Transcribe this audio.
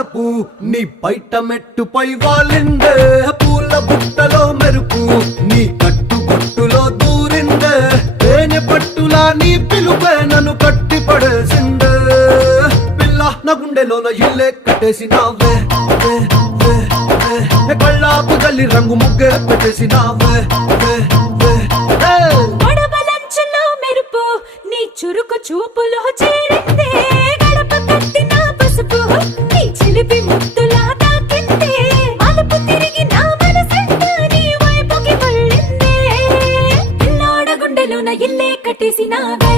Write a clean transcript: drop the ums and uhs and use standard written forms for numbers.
వలపు నీ బయట మెట్టుపై వాలిందే పూల బుట్టలో మెరుపు నీ కట్టు కొట్టులో దూరిందే తేనె పట్టులా నీ పిలుపే నన్ను కట్టి పడేసిందే పిల్ల నా గుండెలోన ఇల్లే కట్టేసినావే కళ్ళాపు జల్లి రంగు ముగ్గే పెట్టేసినావే మెరుపు నీ చురుకు చూపులో చేరిందే గడప కట్టిన పసుపు నీ చిలిపి ముద్దులా తాకిందే అలుపు తిరిగి నా మనసంతా నీ వైపుకి మళ్ళిందే పిల్లోడ గుండెలోన ఇల్లే కట్టేసినావే